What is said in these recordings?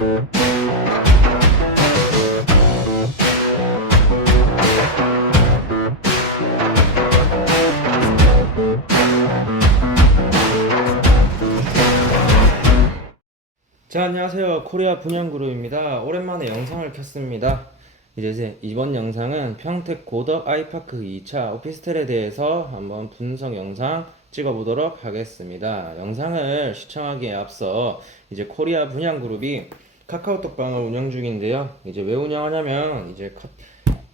자, 안녕하세요. 코리아 분양그룹입니다. 오랜만에 영상을 켰습니다. 이제 이번 영상은 평택 고덕 아이파크 2차 오피스텔에 대해서 한번 분석 영상 찍어보도록 하겠습니다. 영상을 시청하기에 앞서 이제 코리아 분양그룹이 카카오톡방을 운영 중인데요. 이제 왜 운영하냐면 이제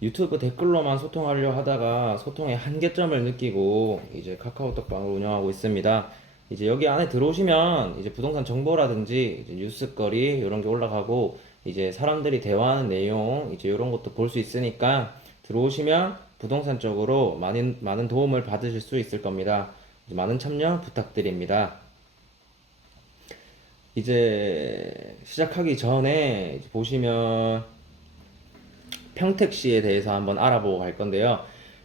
유튜브 댓글로만 소통하려 하다가 소통의 한계점을 느끼고 이제 카카오톡방을 운영하고 있습니다. 이제 여기 안에 들어오시면 이제 부동산 정보라든지 이제 뉴스거리 이런 게 올라가고 이제 사람들이 대화하는 내용 이제 이런 것도 볼 수 있으니까 들어오시면 부동산 쪽으로 많은 도움을 받으실 수 있을 겁니다. 많은 참여 부탁드립니다. 이제 시작하기 전에 이제 보시면 평택시에 대해서 한번 알아보고 갈 건데요.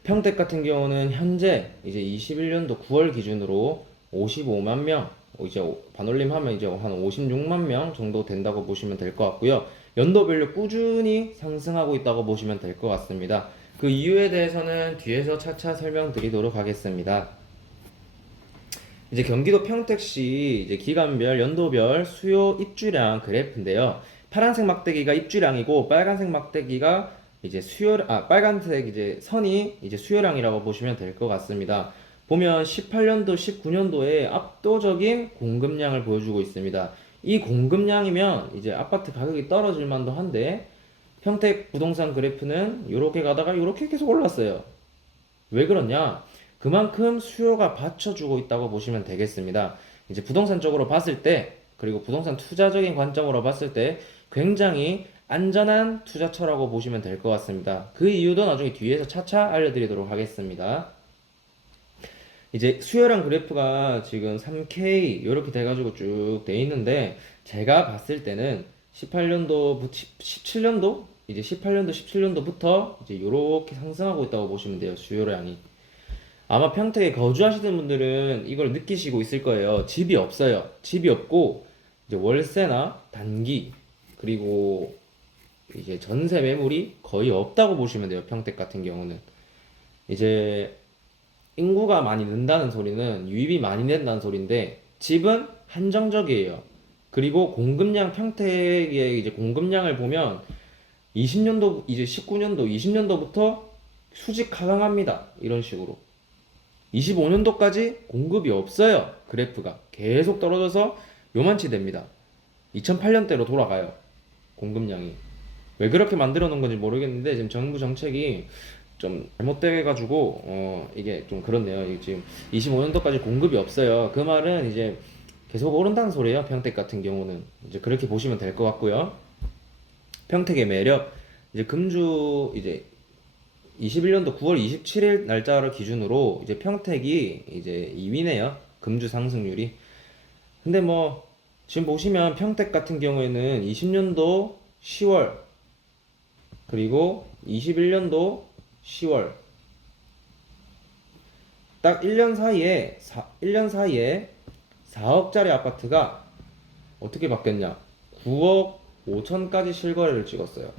평택 같은 경우는 현재 이제 21년도 9월 기준으로 55만 명, 이제 반올림 하면 이제 한 56만 명 정도 된다고 보시면 될 것 같고요. 연도별로 꾸준히 상승하고 있다고 보시면 될 것 같습니다. 그 이유에 대해서는 뒤에서 차차 설명드리도록 하겠습니다. 이제 경기도 평택시 이제 기간별, 연도별 수요 입주량 그래프인데요. 파란색 막대기가 입주량이고 빨간색 막대기가 이제 빨간색 이제 선이 이제 수요량이라고 보시면 될 것 같습니다. 보면 18년도, 19년도에 압도적인 공급량을 보여주고 있습니다. 이 공급량이면 이제 아파트 가격이 떨어질 만도 한데 평택 부동산 그래프는 이렇게 가다가 이렇게 계속 올랐어요. 왜 그러냐? 그만큼 수요가 받쳐주고 있다고 보시면 되겠습니다. 이제 부동산 쪽으로 봤을 때, 그리고 부동산 투자적인 관점으로 봤을 때 굉장히 안전한 투자처라고 보시면 될 것 같습니다. 그 이유도 나중에 뒤에서 차차 알려드리도록 하겠습니다. 이제 수요량 그래프가 지금 3K 이렇게 돼가지고 쭉 돼 있는데 제가 봤을 때는 18년도, 17년도? 이제 18년도, 17년도부터 이제 이렇게 상승하고 있다고 보시면 돼요. 수요량이. 아마 평택에 거주하시는 분들은 이걸 느끼시고 있을 거예요. 집이 없어요. 집이 없고 이제 월세나 단기 그리고 이제 전세 매물이 거의 없다고 보시면 돼요. 평택 같은 경우는 이제 인구가 많이 는다는 소리는 유입이 많이 된다는 소리인데 집은 한정적이에요. 그리고 공급량 평택의 이제 공급량을 보면 20년도 이제 19년도 20년도부터 수직 하강합니다. 이런 식으로 25년도까지 공급이 없어요. 그래프가 계속 떨어져서 요만치 됩니다. 2008년대로 돌아가요. 공급량이 왜 그렇게 만들어 놓은 건지 모르겠는데 지금 정부 정책이 좀 잘못돼 가지고 이게 좀 그렇네요. 이게 지금 25년도까지 공급이 없어요. 그 말은 이제 계속 오른다는 소리예요. 평택 같은 경우는 이제 그렇게 보시면 될 것 같고요. 평택의 매력 이제 금주 이제 21년도 9월 27일 날짜를 기준으로 이제 평택이 이제 2위네요. 금주 상승률이. 근데 뭐 지금 보시면 평택 같은 경우에는 20년도 10월 그리고 21년도 10월 딱 1년 사이에 4억짜리 아파트가 어떻게 바뀌었냐? 9억 5천까지 실거래를 찍었어요.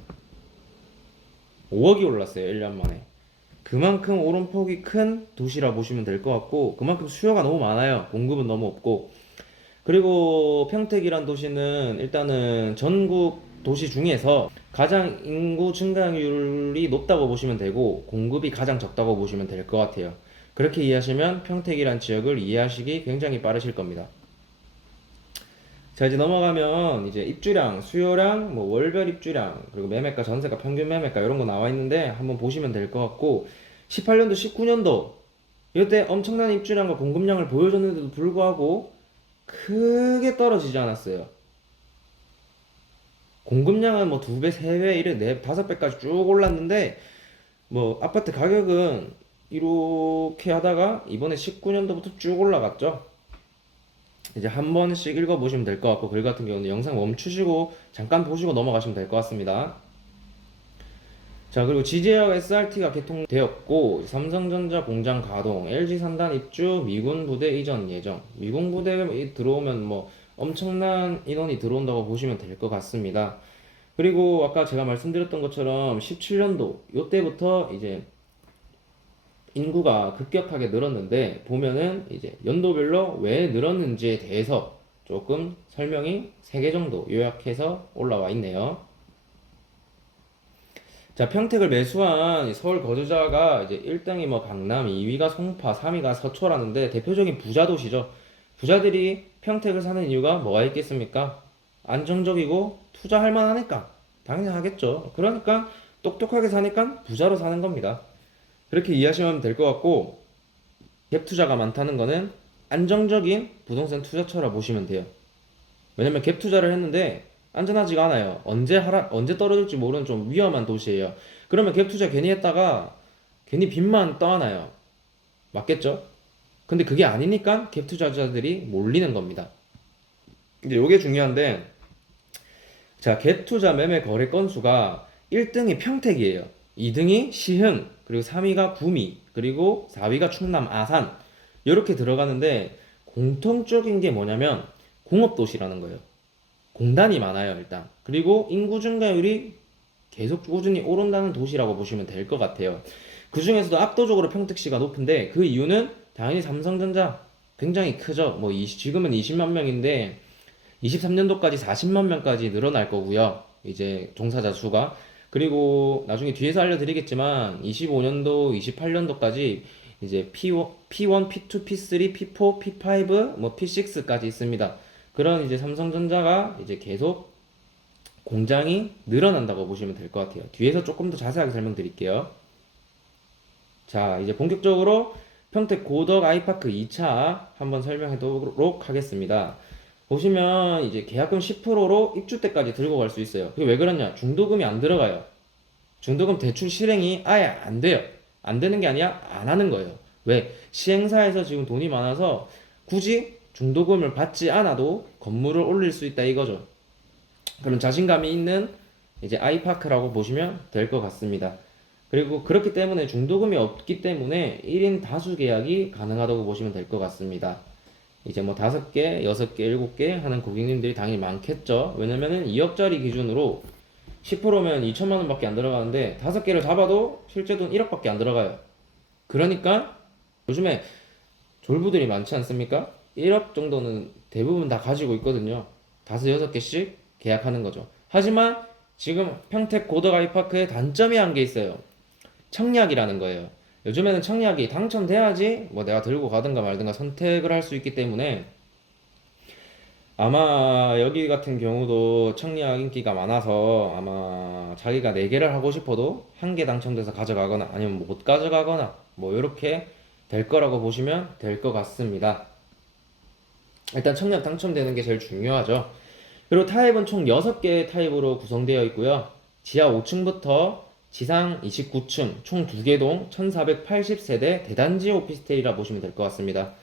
5억이 올랐어요. 1년 만에. 그만큼 오름폭이 큰 도시라 보시면 될 것 같고 그만큼 수요가 너무 많아요. 공급은 너무 없고 그리고 평택이란 도시는 일단은 전국 도시 중에서 가장 인구 증가율이 높다고 보시면 되고 공급이 가장 적다고 보시면 될 것 같아요. 그렇게 이해하시면 평택이란 지역을 이해하시기 굉장히 빠르실 겁니다. 자, 이제 넘어가면 이제 입주량, 수요량, 뭐 월별 입주량, 그리고 매매가, 전세가, 평균 매매가 이런 거 나와 있는데 한번 보시면 될 것 같고 18년도, 19년도 이때 엄청난 입주량과 공급량을 보여줬는데도 불구하고 크게 떨어지지 않았어요. 공급량은 뭐 2배, 3배, 이래 5배까지 쭉 올랐는데 뭐 아파트 가격은 이렇게 하다가 이번에 19년도부터 쭉 올라갔죠. 이제 한 번씩 읽어보시면 될 것 같고 글 같은 경우는 영상 멈추시고 잠깐 보시고 넘어가시면 될 것 같습니다. 자, 그리고 지제역 SRT가 개통되었고 삼성전자 공장 가동, LG 산단 입주, 미군 부대 이전 예정. 미군 부대 들어오면 뭐 엄청난 인원이 들어온다고 보시면 될 것 같습니다. 그리고 아까 제가 말씀드렸던 것처럼 17년도 이때부터 이제 인구가 급격하게 늘었는데 보면은 이제 연도별로 왜 늘었는지에 대해서 조금 설명이 3개 정도 요약해서 올라와 있네요. 자, 평택을 매수한 서울 거주자가 이제 1등이 뭐 강남, 2위가 송파, 3위가 서초라는데 대표적인 부자 도시죠. 부자들이 평택을 사는 이유가 뭐가 있겠습니까? 안정적이고 투자할 만하니까. 당연히 하겠죠. 그러니까 똑똑하게 사니까 부자로 사는 겁니다. 그렇게 이해하시면 될 것 같고, 갭 투자가 많다는 거는 안정적인 부동산 투자처라 보시면 돼요. 왜냐면 갭 투자를 했는데 안전하지가 않아요. 언제 떨어질지 모르는 좀 위험한 도시예요. 그러면 갭 투자 괜히 했다가 괜히 빚만 떠안아요. 맞겠죠? 근데 그게 아니니까 갭 투자자들이 몰리는 겁니다. 이제 요게 중요한데, 자, 갭 투자 매매 거래 건수가 1등이 평택이에요. 2등이 시흥, 그리고 3위가 구미, 그리고 4위가 충남 아산. 이렇게 들어가는데 공통적인 게 뭐냐면 공업도시라는 거예요. 공단이 많아요, 일단. 그리고 인구 증가율이 계속 꾸준히 오른다는 도시라고 보시면 될 것 같아요. 그 중에서도 압도적으로 평택시가 높은데 그 이유는 당연히 삼성전자 굉장히 크죠. 뭐 지금은 20만 명인데 23년도까지 40만 명까지 늘어날 거고요. 이제 종사자 수가. 그리고 나중에 뒤에서 알려드리겠지만 25년도, 28년도까지 이제 P1, P2, P3, P4, P5, 뭐 P6까지 있습니다. 그런 이제 삼성전자가 이제 계속 공장이 늘어난다고 보시면 될 것 같아요. 뒤에서 조금 더 자세하게 설명드릴게요. 자, 이제 본격적으로 평택 고덕 아이파크 2차 한번 설명해 보도록 하겠습니다. 보시면 이제 계약금 10%로 입주 때까지 들고 갈 수 있어요. 그게 왜 그러냐? 중도금이 안 들어가요. 중도금 대출 실행이 아예 안 돼요. 안 되는 게 아니라 안 하는 거예요. 왜? 시행사에서 지금 돈이 많아서 굳이 중도금을 받지 않아도 건물을 올릴 수 있다 이거죠. 그런 자신감이 있는 이제 아이파크라고 보시면 될 것 같습니다. 그리고 그렇기 때문에 중도금이 없기 때문에 1인 다수 계약이 가능하다고 보시면 될 것 같습니다. 이제 뭐 5개, 6개, 7개 하는 고객님들이 당연히 많겠죠. 왜냐면은 2억짜리 기준으로 10%면 2천만 원밖에 안 들어가는데 5개를 잡아도 실제 돈 1억밖에 안 들어가요. 그러니까 요즘에 졸부들이 많지 않습니까? 1억 정도는 대부분 다 가지고 있거든요. 5, 6개씩 계약하는 거죠. 하지만 지금 평택 고덕 아이파크에 단점이 한 개 있어요. 청약이라는 거예요. 요즘에는 청약이 당첨돼야지 뭐 내가 들고 가든가 말든가 선택을 할 수 있기 때문에 아마 여기 같은 경우도 청약 인기가 많아서 아마 자기가 4개를 하고 싶어도 1개 당첨돼서 가져가거나 아니면 못 가져가거나 뭐 이렇게 될 거라고 보시면 될 것 같습니다. 일단 청약 당첨되는 게 제일 중요하죠. 그리고 타입은 총 6개의 타입으로 구성되어 있고요. 지하 5층부터 지상 29층 총 2개 동 1480세대 대단지 오피스텔이라 보시면 될 것 같습니다.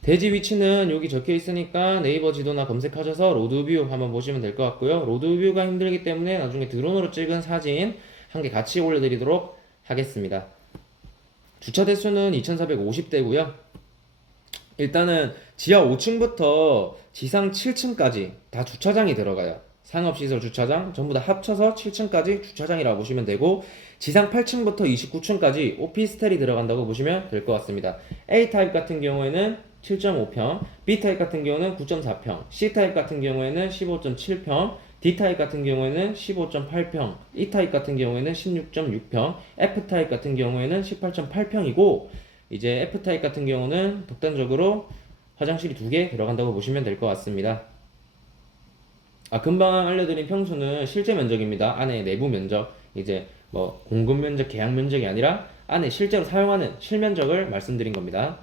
대지 위치는 여기 적혀 있으니까 네이버 지도나 검색하셔서 로드뷰 한번 보시면 될 것 같고요. 로드뷰가 힘들기 때문에 나중에 드론으로 찍은 사진 한 개 같이 올려드리도록 하겠습니다. 주차 대수는 2450대고요. 일단은 지하 5층부터 지상 7층까지 다 주차장이 들어가요. 상업시설 주차장 전부 다 합쳐서 7층까지 주차장이라고 보시면 되고 지상 8층부터 29층까지 오피스텔이 들어간다고 보시면 될 것 같습니다. A타입 같은 경우에는 7.5평, B타입 같은 경우는 9.4평, C타입 같은 경우에는 15.7평, D타입 같은 경우에는 15.8평, E타입 같은 경우에는 16.6평, F타입 같은 경우에는 18.8평이고 이제 F타입 같은 경우는 독단적으로 화장실이 2개 들어간다고 보시면 될 것 같습니다. 금방 알려드린 평수는 실제 면적입니다. 안에 내부 면적, 이제 뭐 공급 면적, 계약 면적이 아니라 안에 실제로 사용하는 실면적을 말씀드린 겁니다.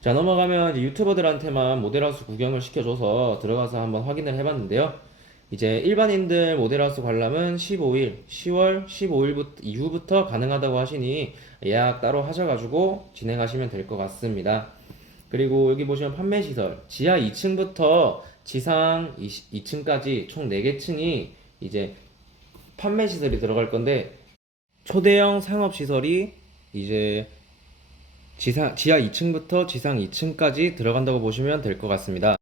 자, 넘어가면 이제 유튜버들한테만 모델하우스 구경을 시켜줘서 들어가서 한번 확인을 해봤는데요. 이제 일반인들 모델하우스 관람은 15일, 10월 15일 이후부터 가능하다고 하시니 예약 따로 하셔가지고 진행하시면 될 것 같습니다. 그리고 여기 보시면 판매시설, 지하 2층부터 지상 2층까지 총 4개 층이 이제 판매시설이 들어갈 건데 초대형 상업시설이 이제 지하 2층부터 지상 2층까지 들어간다고 보시면 될 것 같습니다.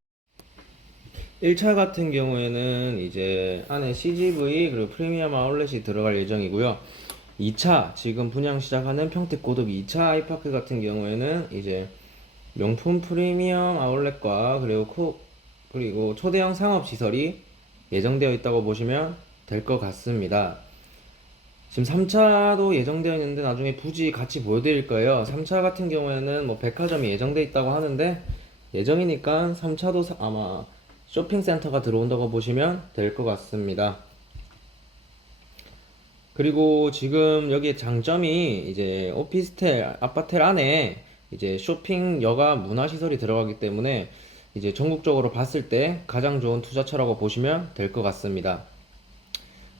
1차 같은 경우에는 이제 안에 CGV 그리고 프리미엄 아울렛이 들어갈 예정이고요. 2차 지금 분양 시작하는 평택 고덕 2차 아이파크 같은 경우에는 이제 명품 프리미엄 아울렛과 그리고 초대형 상업 시설이 예정되어 있다고 보시면 될 것 같습니다. 지금 3차도 예정되어 있는데 나중에 부지 같이 보여드릴 거예요. 3차 같은 경우에는 뭐 백화점이 예정되어 있다고 하는데 예정이니까 3차도 아마 쇼핑센터가 들어온다고 보시면 될 것 같습니다. 그리고 지금 여기에 장점이 이제 오피스텔 아파트 안에 이제 쇼핑 여가 문화시설이 들어가기 때문에 이제 전국적으로 봤을 때 가장 좋은 투자처라고 보시면 될 것 같습니다.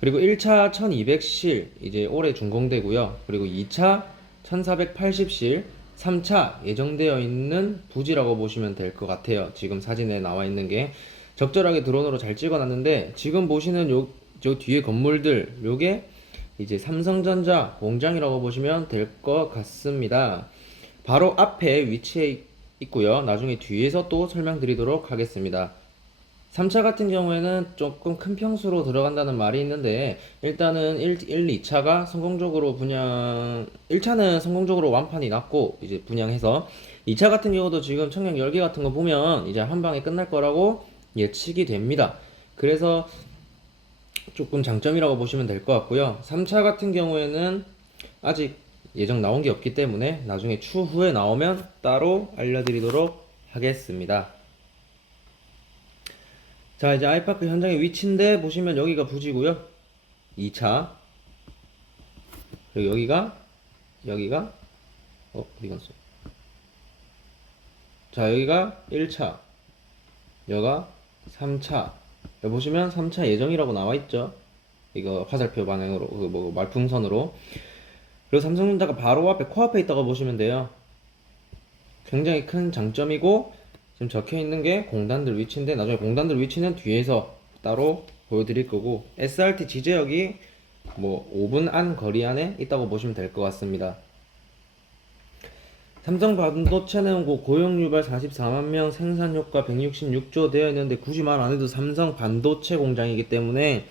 그리고 1차 1200실 이제 올해 준공되고요. 그리고 2차 1480실, 3차 예정되어 있는 부지라고 보시면 될 것 같아요. 지금 사진에 나와 있는 게 적절하게 드론으로 잘 찍어놨는데 지금 보시는 저 뒤에 건물들 요게 이제 삼성전자 공장이라고 보시면 될 것 같습니다. 바로 앞에 위치해 있고요. 나중에 뒤에서 또 설명드리도록 하겠습니다. 3차 같은 경우에는 조금 큰 평수로 들어간다는 말이 있는데 일단은 2차가 성공적으로 1차는 성공적으로 완판이 났고 이제 분양해서 2차 같은 경우도 지금 청약 열기 같은 거 보면 이제 한 방에 끝날 거라고 예측이 됩니다. 그래서 조금 장점이라고 보시면 될 것 같고요. 3차 같은 경우에는 아직 예정 나온 게 없기 때문에 나중에 추후에 나오면 따로 알려드리도록 하겠습니다. 자, 이제 아이파크 현장의 위치인데 보시면 여기가 부지고요. 2차. 그리고 여기가 어디 갔어? 자, 여기가 1차. 여가 3차. 여기 보시면 3차 예정이라고 나와 있죠. 이거 화살표 방향으로 뭐 말풍선으로. 그리고 삼성전자가 바로 앞에 코앞에 있다고 보시면 돼요. 굉장히 큰 장점이고 지금 적혀 있는 게 공단들 위치인데 나중에 공단들 위치는 뒤에서 따로 보여드릴 거고 SRT 지제역이 뭐 5분 안 거리 안에 있다고 보시면 될 것 같습니다. 삼성 반도체는 고용 유발 44만 명, 생산 효과 166조 되어 있는데 굳이 말 안 해도 삼성 반도체 공장이기 때문에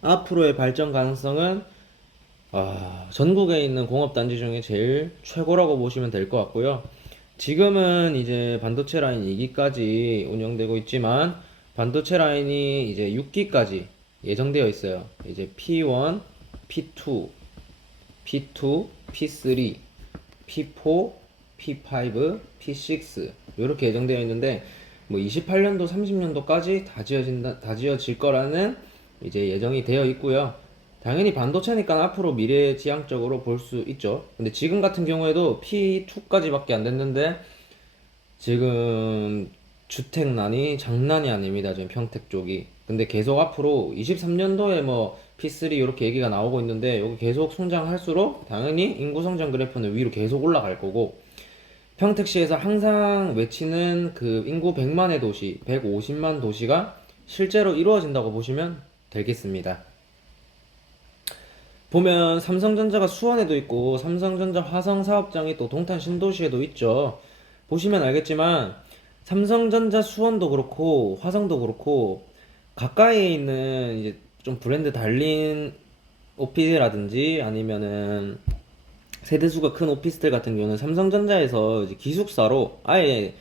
앞으로의 발전 가능성은 전국에 있는 공업단지 중에 제일 최고라고 보시면 될 것 같고요. 지금은 이제 반도체 라인 2기까지 운영되고 있지만 반도체 라인이 이제 6기까지 예정되어 있어요. 이제 P1, P2, P2, P3, P4, P5, P6 이렇게 예정되어 있는데 뭐 28년도, 30년도까지 다 지어질 거라는 이제 예정이 되어 있고요. 당연히 반도체니까 앞으로 미래지향적으로 볼 수 있죠. 근데 지금 같은 경우에도 P2까지밖에 안 됐는데 지금 주택난이 장난이 아닙니다. 지금 평택 쪽이. 근데 계속 앞으로 23년도에 뭐 P3 이렇게 얘기가 나오고 있는데 여기 계속 성장할수록 당연히 인구 성장 그래프는 위로 계속 올라갈 거고 평택시에서 항상 외치는 그 인구 100만의 도시, 150만 도시가 실제로 이루어진다고 보시면 되겠습니다. 보면 삼성전자가 수원에도 있고 삼성전자 화성 사업장이 또 동탄 신도시에도 있죠. 보시면 알겠지만 삼성전자 수원도 그렇고 화성도 그렇고 가까이에 있는 이제 좀 브랜드 달린 오피스라든지 아니면은 세대수가 큰 오피스텔 같은 경우는 삼성전자에서 이제 기숙사로 아예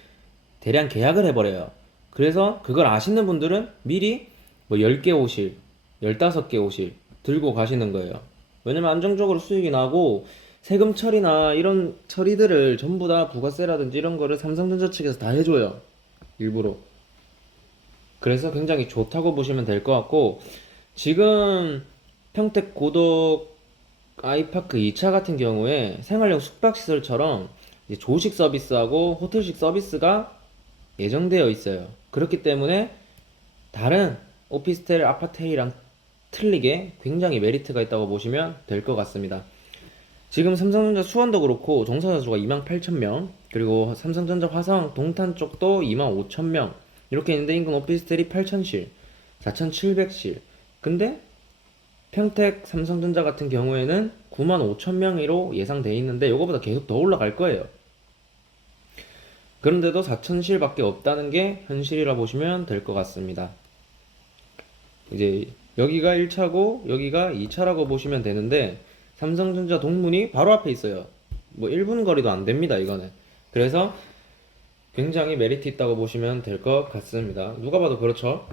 대량 계약을 해버려요. 그래서 그걸 아시는 분들은 미리 뭐 10개 오실, 15개 오실 들고 가시는 거예요. 왜냐면 안정적으로 수익이 나고 세금 처리나 이런 처리들을 전부 다 부가세라든지 이런 거를 삼성전자 측에서 다 해줘요. 일부러. 그래서 굉장히 좋다고 보시면 될 것 같고 지금 평택 고덕 아이파크 2차 같은 경우에 생활용 숙박시설처럼 이제 조식 서비스하고 호텔식 서비스가 예정되어 있어요. 그렇기 때문에 다른 오피스텔 아파트랑 틀리게 굉장히 메리트가 있다고 보시면 될 것 같습니다. 지금 삼성전자 수원도 그렇고 종사자 수가 28,000명, 그리고 삼성전자 화성 동탄 쪽도 25,000명 이렇게 있는데 인근 오피스텔이 8,000실, 4,700실. 근데 평택 삼성전자 같은 경우에는 95,000명으로 예상돼 있는데 이거보다 계속 더 올라갈 거예요. 그런데도 4,000실밖에 없다는 게 현실이라 보시면 될 것 같습니다. 이제 여기가 1차고 여기가 2차라고 보시면 되는데 삼성전자 동문이 바로 앞에 있어요. 뭐 1분 거리도 안 됩니다, 이거는. 그래서 굉장히 메리트 있다고 보시면 될 것 같습니다. 누가 봐도 그렇죠?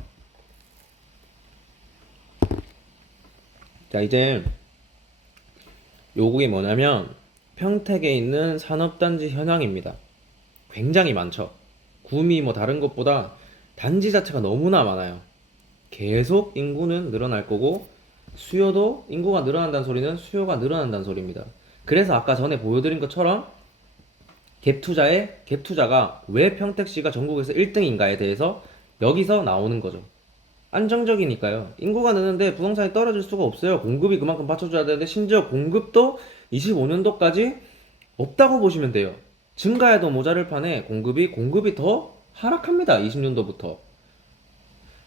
자, 이제 요게 뭐냐면 평택에 있는 산업단지 현황입니다. 굉장히 많죠. 구미 뭐 다른 것보다 단지 자체가 너무나 많아요. 계속 인구는 늘어날 거고 수요도, 인구가 늘어난다는 소리는 수요가 늘어난다는 소리입니다. 그래서 아까 전에 보여드린 것처럼 갭투자가 왜 평택시가 전국에서 1등인가에 대해서 여기서 나오는 거죠. 안정적이니까요. 인구가 느는데 부동산이 떨어질 수가 없어요. 공급이 그만큼 받쳐줘야 되는데 심지어 공급도 25년도까지 없다고 보시면 돼요. 증가해도 모자랄 판에 공급이 더 하락합니다. 20년도부터.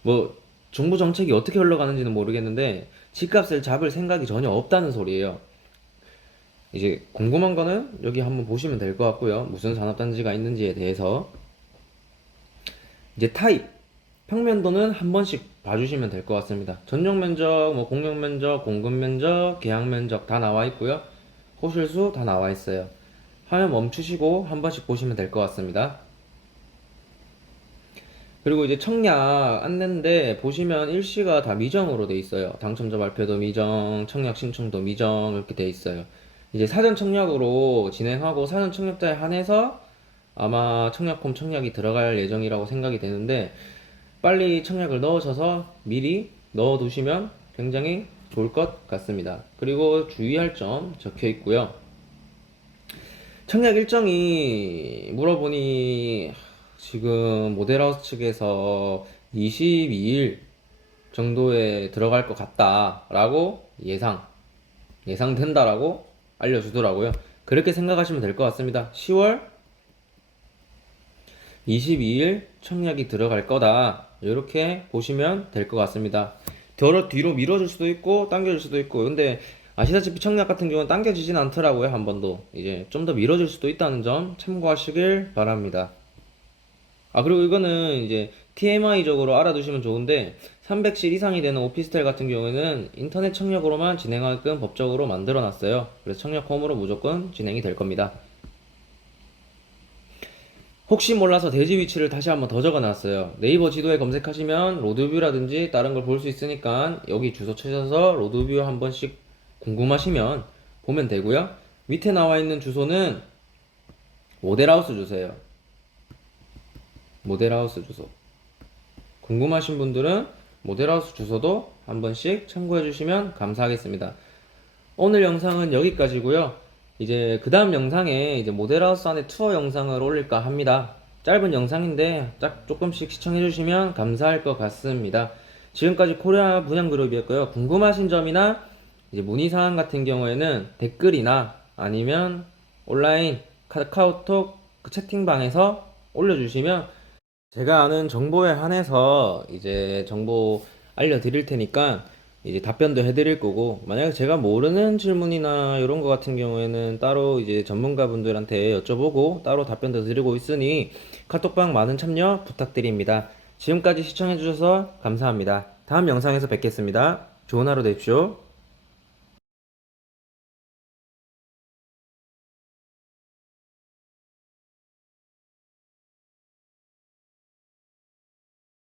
뭐 정부 정책이 어떻게 흘러가는지는 모르겠는데 집값을 잡을 생각이 전혀 없다는 소리예요. 이제 궁금한 거는 여기 한번 보시면 될 것 같고요. 무슨 산업단지가 있는지에 대해서. 이제 타입, 평면도는 한 번씩 봐주시면 될 것 같습니다. 전용 면적, 뭐 공용 면적, 공급 면적, 계약 면적 다 나와 있고요. 호실수 다 나와 있어요. 화면 멈추시고 한 번씩 보시면 될 것 같습니다. 그리고 이제 청약 안내인데 보시면 일시가 다 미정으로 돼 있어요. 당첨자 발표도 미정, 청약 신청도 미정 이렇게 돼 있어요. 이제 사전 청약으로 진행하고 사전 청약자에 한해서 아마 청약홈 청약이 들어갈 예정이라고 생각이 되는데 빨리 청약을 넣으셔서 미리 넣어두시면 굉장히 좋을 것 같습니다. 그리고 주의할 점 적혀 있고요. 청약 일정이 물어보니 지금 모델하우스 측에서 22일 정도에 들어갈 것 같다라고 예상된다라고 알려주더라고요. 그렇게 생각하시면 될 것 같습니다. 10월 22일 청약이 들어갈 거다. 이렇게 보시면 될 것 같습니다. 뒤로 밀어줄 수도 있고 당겨줄 수도 있고 근데 아시다시피 청약 같은 경우는 당겨지진 않더라고요. 한 번도. 이제 좀 더 밀어줄 수도 있다는 점 참고하시길 바랍니다. 그리고 이거는 이제 TMI적으로 알아두시면 좋은데 300실 이상이 되는 오피스텔 같은 경우에는 인터넷 청약으로만 진행하게끔 법적으로 만들어 놨어요. 그래서 청약홈으로 무조건 진행이 될 겁니다. 혹시 몰라서 대지 위치를 다시 한번 더 적어 놨어요. 네이버 지도에 검색하시면 로드뷰라든지 다른 걸 볼 수 있으니까 여기 주소 쳐셔서 로드뷰 한 번씩 궁금하시면 보면 되고요. 밑에 나와 있는 주소는 모델하우스 주소예요. 모델하우스 주소. 궁금하신 분들은 모델하우스 주소도 한 번씩 참고해 주시면 감사하겠습니다. 오늘 영상은 여기까지고요. 이제 그 다음 영상에 이제 모델하우스 안에 투어 영상을 올릴까 합니다. 짧은 영상인데 조금씩 시청해 주시면 감사할 것 같습니다. 지금까지 코리아 분양그룹이었고요. 궁금하신 점이나 이제 문의사항 같은 경우에는 댓글이나 아니면 온라인 카카오톡 그 채팅방에서 올려주시면 제가 아는 정보에 한해서 이제 정보 알려드릴 테니까 이제 답변도 해드릴 거고 만약에 제가 모르는 질문이나 이런 거 같은 경우에는 따로 이제 전문가분들한테 여쭤보고 따로 답변도 드리고 있으니 카톡방 많은 참여 부탁드립니다. 지금까지 시청해주셔서 감사합니다. 다음 영상에서 뵙겠습니다. 좋은 하루 되십시오.